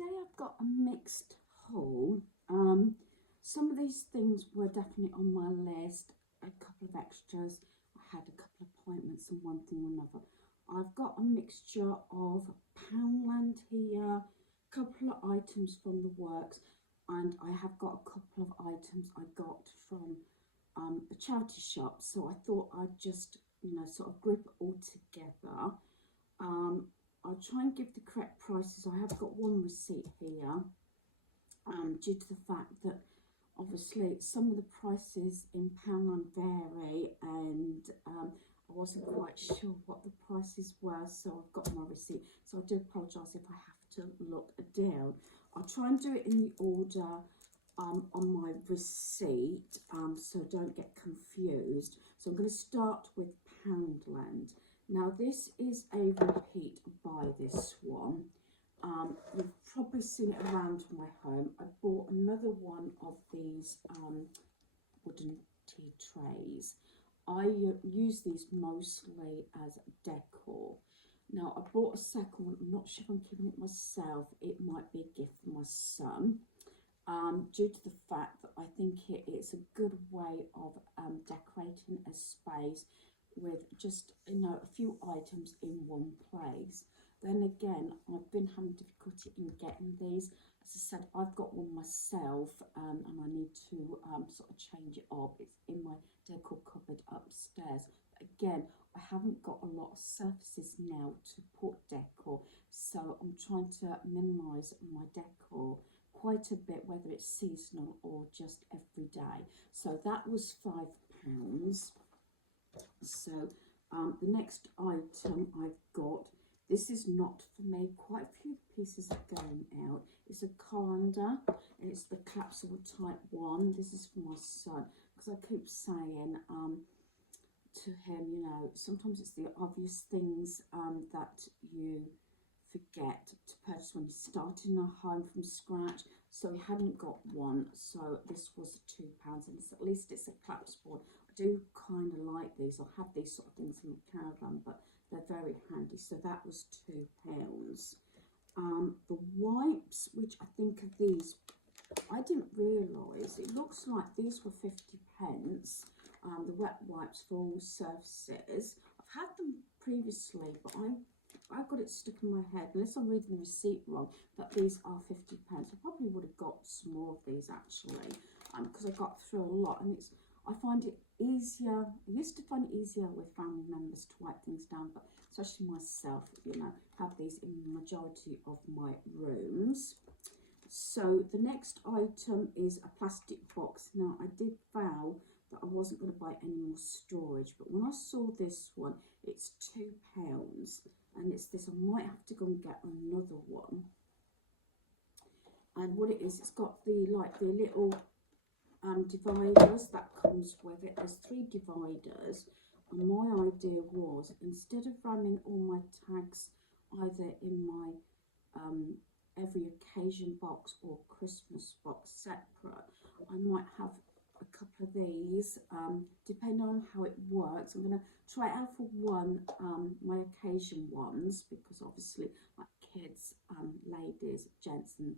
today I've got a mixed haul. Some of these things were definitely on my list, a couple of extras. I had a couple of appointments and one thing or another. I've got a mixture of Poundland here, a couple of items from the works, and I have got a couple of items I got from a charity shop. So I thought I'd just, sort of group it all together. I'll try and give the correct prices. I have got one receipt here, due to the fact that obviously some of the prices in Poundland vary, and I wasn't quite sure what the prices were, so I've got my receipt. So I do apologise if I have to look down. I'll try and do it in the order on my receipt, so don't get confused. So I'm going to start with Poundland. Now this is a repeat by this one. You've probably seen it around my home. I bought another one of these wooden tea trays. I use these mostly as decor. Now I bought a second one. I'm not sure if I'm keeping it myself. It might be a gift for my son. Due to the fact that I think it is a good way of decorating a space with just a few items in one place. Then again, I've been having difficulty in getting these. As I said, I've got one myself, and I need to sort of change it up. It's in my decor cupboard upstairs. But again, I haven't got a lot of surfaces now to put decor, so I'm trying to minimise my decor quite a bit, whether it's seasonal or just every day. So that was £5. So the next item I've got, this is not for me, quite a few pieces are going out. It's a colander, and it's the capsule type one. This is for my son, because I keep saying to him, sometimes it's the obvious things that you forget to purchase when you're starting a home from scratch. So he hadn't got one, so this was £2, and at least it's a collapsible. I do kind of like these. I have these sort of things in the caravan, but they're very handy. So that was £2. The wipes, which I think are these, I didn't realise, it looks like these were 50p. The wet wipes for all surfaces. I've had them previously, but I got it stuck in my head, unless I'm reading the receipt wrong, that these are 50p. I probably would have got some more of these actually, because I got through a lot, and I find it easier. I used to find it easier with family members to wipe things down, but especially myself, have these in the majority of my rooms. So the next item is a plastic box. Now I did vow that I wasn't going to buy any more storage, but when I saw this one, it's £2, and it's this. I might have to go and get another one. And what it is, it's got the little dividers that comes with it. There's 3 dividers, and my idea was, instead of ramming all my tags either in my every occasion box or Christmas box separate, I might have a couple of these, depending on how it works. I'm going to try it out for one, my occasion ones, because obviously like kids, ladies, gents, and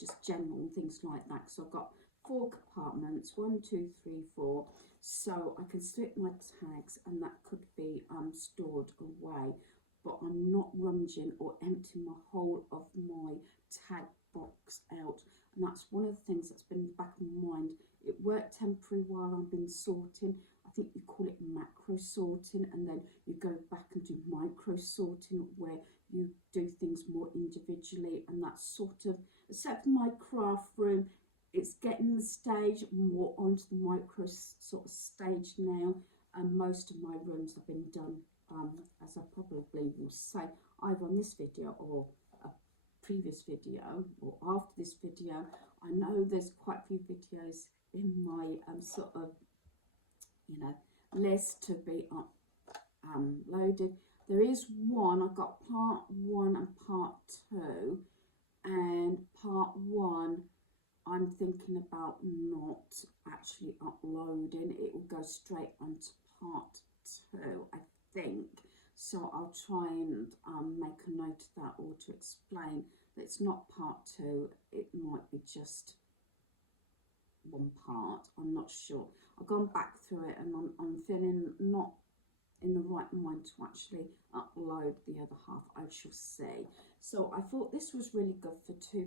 just general things like that. So I've got 4 compartments, 1, 2, 3, 4, so I can slip my tags, and that could be stored away, but I'm not rummaging or emptying my whole of my tag box out. And that's one of the things that's been in the back of my mind. It worked temporary while I've been sorting. I think you call it macro sorting, and then you go back and do micro sorting, where you do things more individually, and that's sort of, except for my craft room, it's getting the stage more onto the micro sort of stage now, and most of my rooms have been done, as I probably will say, either on this video or a previous video, or after this video. I know there's quite a few videos in my sort of list to be loaded. There is one, I've got part 1 and part 2, and part 1 I'm thinking about not actually uploading. It will go straight onto part 2, I think. So I'll try and make a note of that, or to explain it's not part 2. It might be just one part. I'm not sure. I've gone back through it and I'm feeling not in the right mind to actually upload the other half. I shall see. So I thought this was really good for £2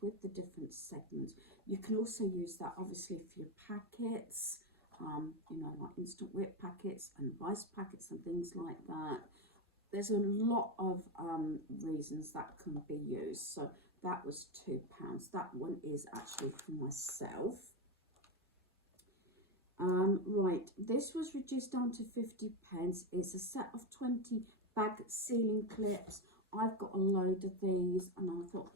with the different segments. You can also use that obviously for your packets, you know, like instant whip packets and rice packets and things like that. There's a lot of reasons that can be used. So that was £2. That one is actually for myself. Right, this was reduced down to 50p. It's a set of 20 bag sealing clips. I've got a load of these, and I thought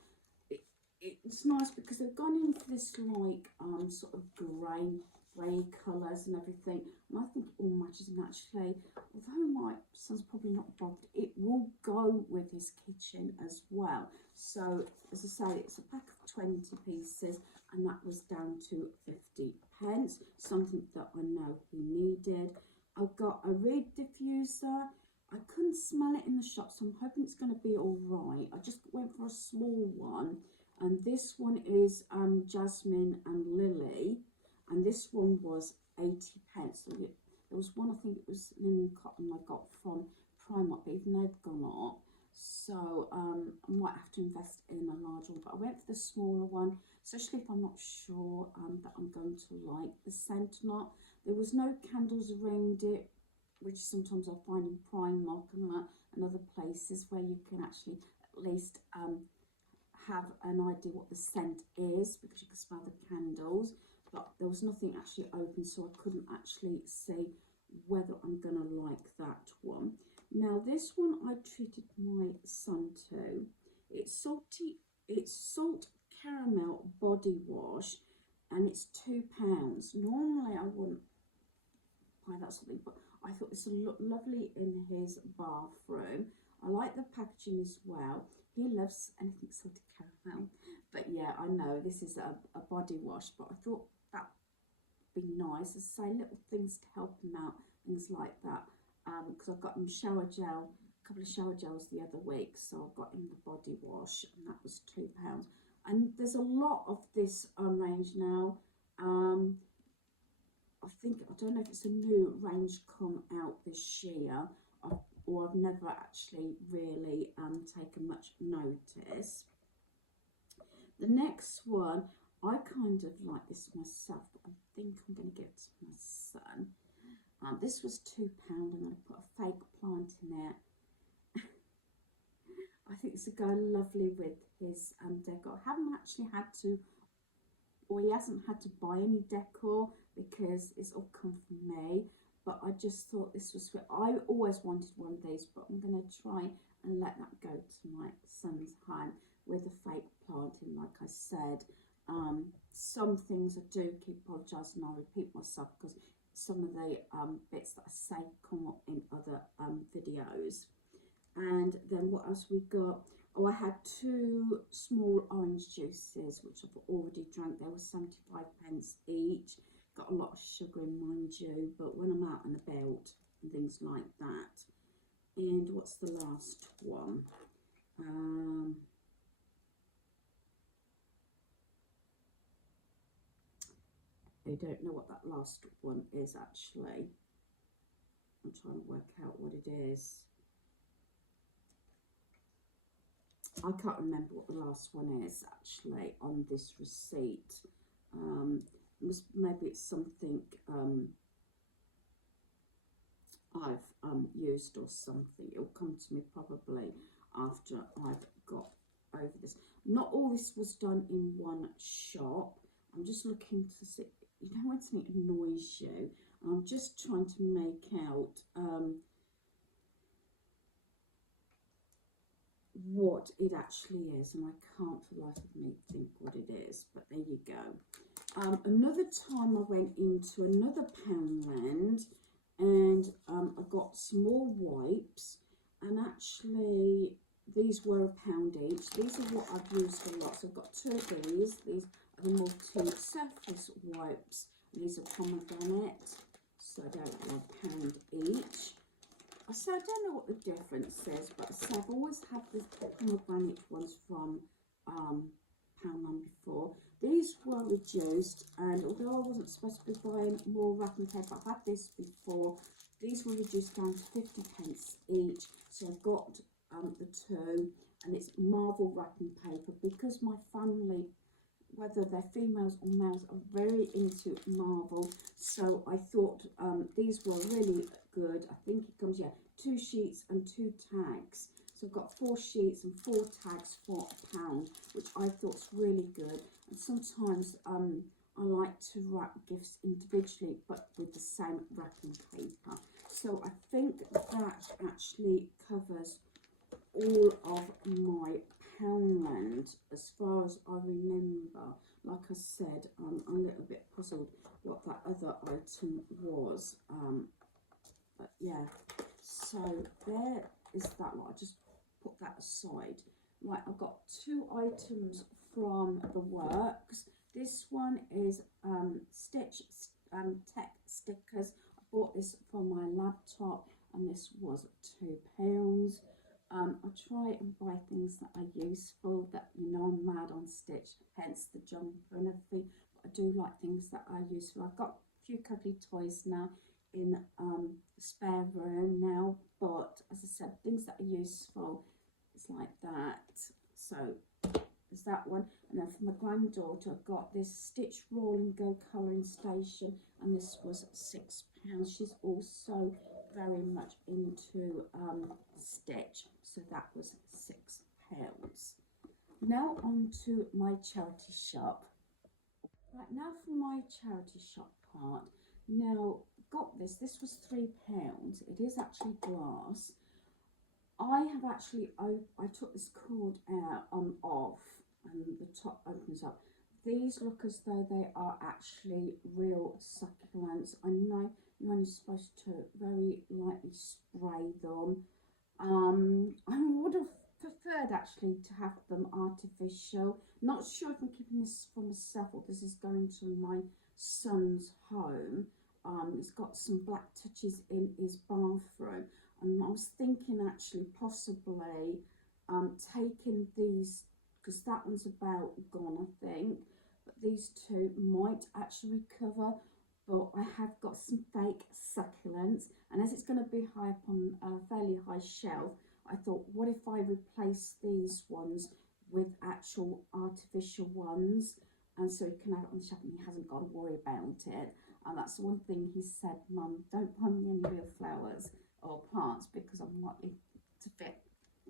it's nice because they've gone in for this like sort of grey colours and everything, and I think it all matches. And actually, although my son's probably not bothered, it will go with his kitchen as well. So as I say, it's a pack of 20 pieces, and that was down to 50p, something that I know he needed. I've got a reed diffuser. I couldn't smell it in the shop, so I'm hoping it's going to be all right. I just went for a small one, and this one is Jasmine and Lily, and this one was 80p. So there was one, I think it was linen cotton I got from Primark, but even they've gone up. So I might have to invest in a larger one, but I went for the smaller one, especially if I'm not sure that I'm going to like the scent or not. There was no candles around it, which sometimes I find in Primark and other places where you can actually at least have an idea what the scent is, because you can smell the candles, but there was nothing actually open, so I couldn't actually see whether I'm going to like that one. Now this one I treated my son to. It's salt caramel body wash, and it's £2. Normally I wouldn't buy that sort of thing, but I thought this would look lovely in his bathroom. I like the packaging as well. He loves anything salted caramel, but yeah, I know this is a body wash, but I thought that would be nice. As I say, little things to help him out, things like that. Because I've got him shower gel, a couple of shower gels the other week, so I've got him the body wash, and that was £2. And there's a lot of this range now. I don't know if it's a new range come out this year, or I've never actually really taken much notice. The next one, I kind of like this myself, but I think I'm going to give it to my son. This was £2. I'm going to put a fake plant in it. I think this would go lovely with his decor. I haven't actually had to, or he hasn't had to buy any decor because it's all come from me. But I just thought this was sweet. I always wanted one of these, but I'm going to try and let that go to my son's home with a fake plant in, like I said. Some things I do keep apologising, I'll repeat myself because some of the bits that I say come up in other videos. And then what else we got? Oh, I had 2 small orange juices, which I've already drank. They were 75p each. Got a lot of sugar in, mind you, but when I'm out and about and things like that. And what's the last one? I don't know what that last one is actually. I'm trying to work out what it is. I can't remember what the last one is actually on this receipt. Maybe it's something I've used or something. It'll come to me probably after I've got over this. Not all this was done in one shop. I'm just looking to see, you know, when something annoys you, I'm just trying to make out what it actually is, and I can't for the life of me think what it is, but there you go. Another time I went into another Poundland, and I got some more wipes, and actually these were £1 each. These are what I've used a lot. So I've got 2 of these. These are the multi-surface wipes. These are pomegranate, so they're £1 each. So I don't know what the difference is, but so I've always had the pomegranate ones from Poundland before. These were reduced, and although I wasn't supposed to be buying more wrapping paper, I've had this before. These were reduced down to 50p each, so I've got the two, and it's Marvel wrapping paper because my family, whether they're females or males, are very into Marvel. So I thought these were really good. I think it comes, yeah, 2 sheets and 2 tags. So I've got 4 sheets and 4 tags for £1, which I thought's really good. And sometimes I like to wrap gifts individually, but with the same wrapping paper. So I think that actually covers all of my Poundland as far as I remember. Like I said, I'm a little bit puzzled what that other item was. But yeah, so there is that one. I just put that aside. Right, I've got 2 items from the works. This one is Stitch Tech stickers. I bought this for my laptop, and this was £2. I try and buy things that are useful, that, you know, I'm mad on Stitch, hence the jumper and everything. But I do like things that are useful. I've got a few cuddly toys now in the spare room now, but as I said, things that are useful, it's like that. So there's that one. And then for my granddaughter, I've got this Stitch Roll and Go colouring station, and this was £6. She's also very much into Stitch, so that was £6. Now on to my charity shop. Right, now for my charity shop part. Now, got this was £3. It is actually glass. I have actually, I took this cord out off, and the top opens up. These look as though they are actually real succulents. I know you're only supposed to very lightly spray them. I would have preferred actually to have them artificial. Not sure if I'm keeping this for myself or this is going to my son's home. It's got some black touches in his bathroom, and I was thinking actually possibly taking these, because that one's about gone I think, but these 2 might actually recover. But I have got some fake succulents, and as it's going to be high up on a fairly high shelf, I thought, what if I replace these ones with actual artificial ones, and so he can have it on the shelf and he hasn't got to worry about it. And that's the one thing he said, Mum, don't buy me any real flowers or plants because I'm likely to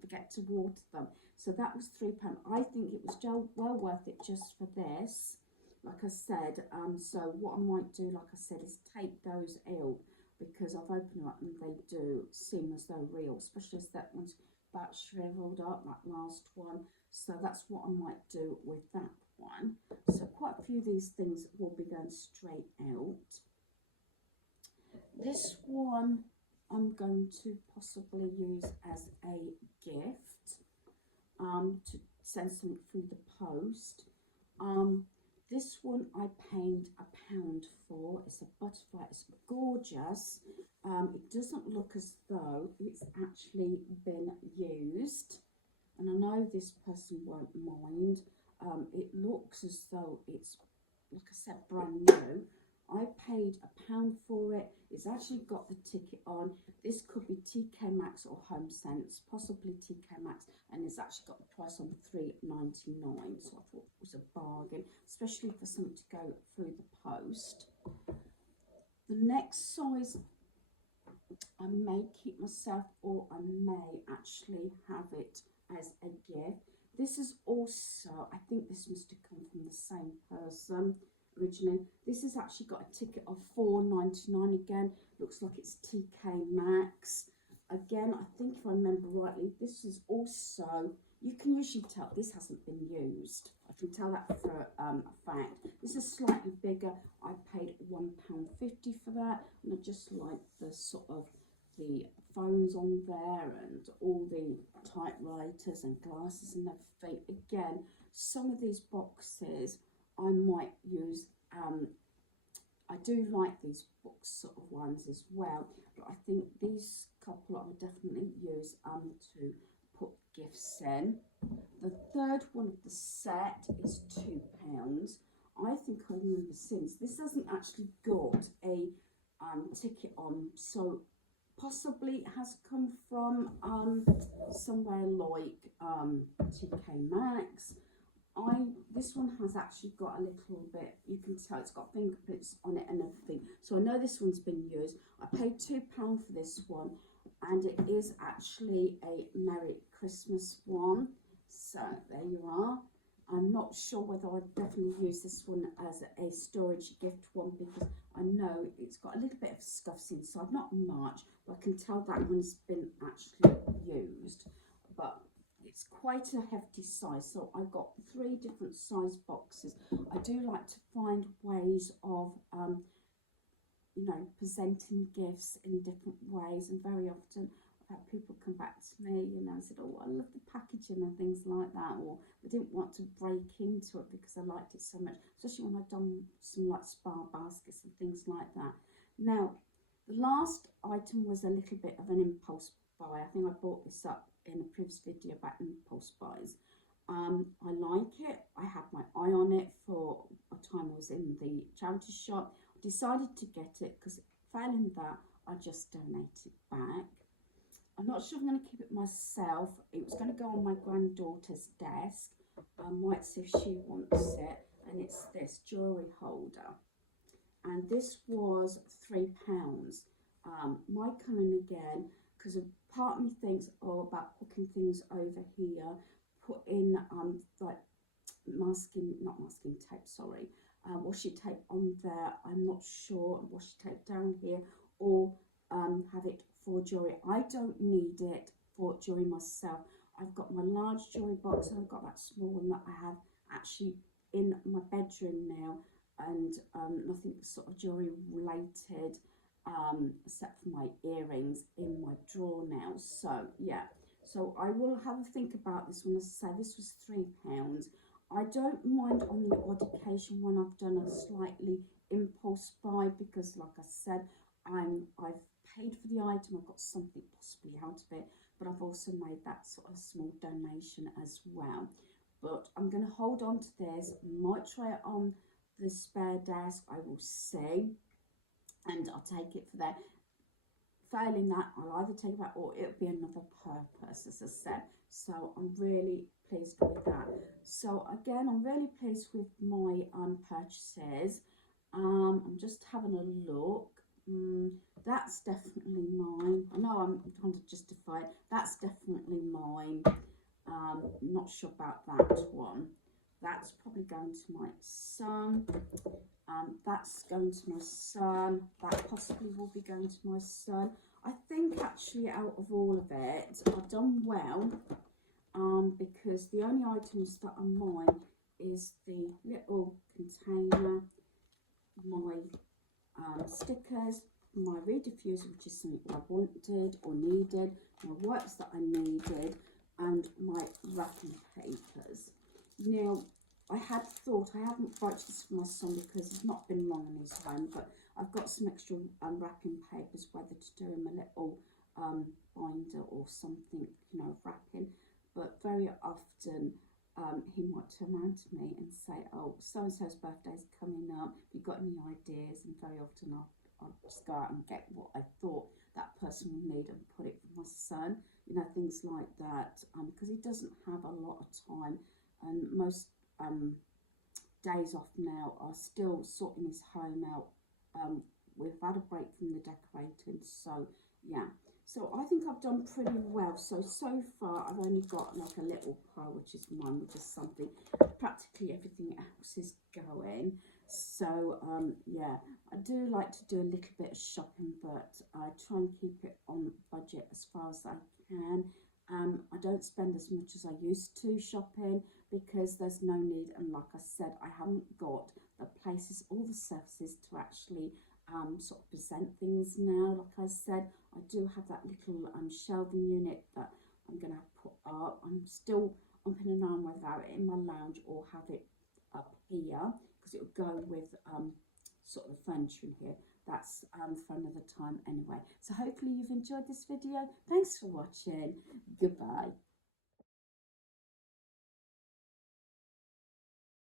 forget to water them. So that was £3. I think it was well worth it just for this. Like I said, so what I might do, like I said, is take those out, because I've opened them up and they do seem as though real, especially as that one's about shriveled up, like last one. So that's what I might do with that one. So quite a few of these things will be going straight out. This one I'm going to possibly use as a gift, to send something through the post. This one I paid £1 for. It's a butterfly. It's gorgeous. It doesn't look as though it's actually been used, and I know this person won't mind. It looks as though it's, like I said, brand new. I paid £1 for it. It's actually got the ticket on. This could be TK Maxx or Home Sense, possibly TK Maxx, and it's actually got the price on £3.99. So I thought it was a bargain, especially for something to go through the post. The next size I may keep myself, or I may actually have it as a gift. This is also, I think this must have come from the same person originally. This has actually got a ticket of £4.99 again. Looks like it's TK Maxx. Again, I think if I remember rightly, this is also, you can usually tell this hasn't been used. I can tell that for a fact. This is slightly bigger. I paid £1.50 for that, and I just like the sort of the phones on there and all the typewriters and glasses and everything. Again, some of these boxes I might use. I do like these box sort of ones as well, but I think these couple I would definitely use to put gifts in. The third one of the set is £2. I think I remember since this hasn't actually got a ticket on, so possibly it has come from somewhere like TK Maxx. This one has actually got a little bit, you can tell it's got fingerprints on it and everything, so I know this one's been used. I paid £2 for this one, and it is actually a Merry Christmas one, so there you are. I'm not sure whether I'd definitely use this one as a storage gift one, because I know it's got a little bit of scuffs inside, not much, but I can tell that one's been actually used. But it's quite a hefty size, so I got 3 different size boxes. I do like to find ways of you know, presenting gifts in different ways, and very often I've had people come back to me, you know, and said, oh, I love the packaging and things like that, or I didn't want to break into it because I liked it so much, especially when I've done some like spa baskets and things like that. Now, the last item was a little bit of an impulse buy. I think I bought this up in a previous video about impulse buys. I like it. I had my eye on it for a time I was in the charity shop. I decided to get it because failing that, I just donate it back. I'm not sure if I'm going to keep it myself. It was going to go on my granddaughter's desk. I might see if she wants it. And it's this jewellery holder. And this was £3. My coming again, because a part of me thinks, oh, about hooking things over here, put in like not masking tape, sorry, washi tape on there. I'm not sure, washi tape down here, or have it for jewellery. I don't need it for jewellery myself. I've got my large jewellery box, and I've got that small one that I have actually in my bedroom now, and nothing sort of jewellery related except for my earrings in my drawer now. So yeah, so I will have a think about this one. As I say, this was £3. I don't mind on the odd occasion when I've done a slightly impulse buy, because like I said, I've paid for the item, I've got something possibly out of it, but I've also made that sort of small donation as well. But I'm going to hold on to this, might try it on the spare desk, I will see, and I'll take it for that. Failing that, I'll either take it back or it'll be another purpose, as I said. So I'm really pleased with that. So again, I'm really pleased with my purchases. I'm just having a look. That's definitely mine. I know I'm trying to justify it. That's definitely mine. Not sure about that one. That's probably going to my son. That's going to my son. That possibly will be going to my son. I think actually out of all of it, I've done well, because the only items that are mine is the little container, my stickers, my reed diffuser, which is something I wanted or needed, my wipes that I needed, and my wrapping papers. Now, I had thought, I haven't purchased this for my son because he's not been long in his home, but I've got some extra wrapping papers, whether to do him a little binder or something, you know, wrapping. But very often he might turn around to me and say, oh, so-and-so's birthday's coming up, have you got any ideas? And very often I'll just go out and get what I thought that person would need and put it for my son, you know, things like that, because he doesn't have a lot of time, and most days off now are still sorting his home out. We've had a break from the decorating, so yeah. So I think I've done pretty well. So far I've only got like a little pile, which is mine, which is something. Practically everything else is going. So yeah, I do like to do a little bit of shopping, but I try and keep it on budget as far as I can. I don't spend as much as I used to shopping, because there's no need, and like I said, I haven't got the places or the surfaces to actually sort of present things now. Like I said, I do have that little shelving unit that I'm going to put up. I'm still umping and ahhing whether I have it in my lounge or have it up here, because it will go with sort of the furniture in here. That's for another time anyway. So hopefully you've enjoyed this video. Thanks for watching. Goodbye.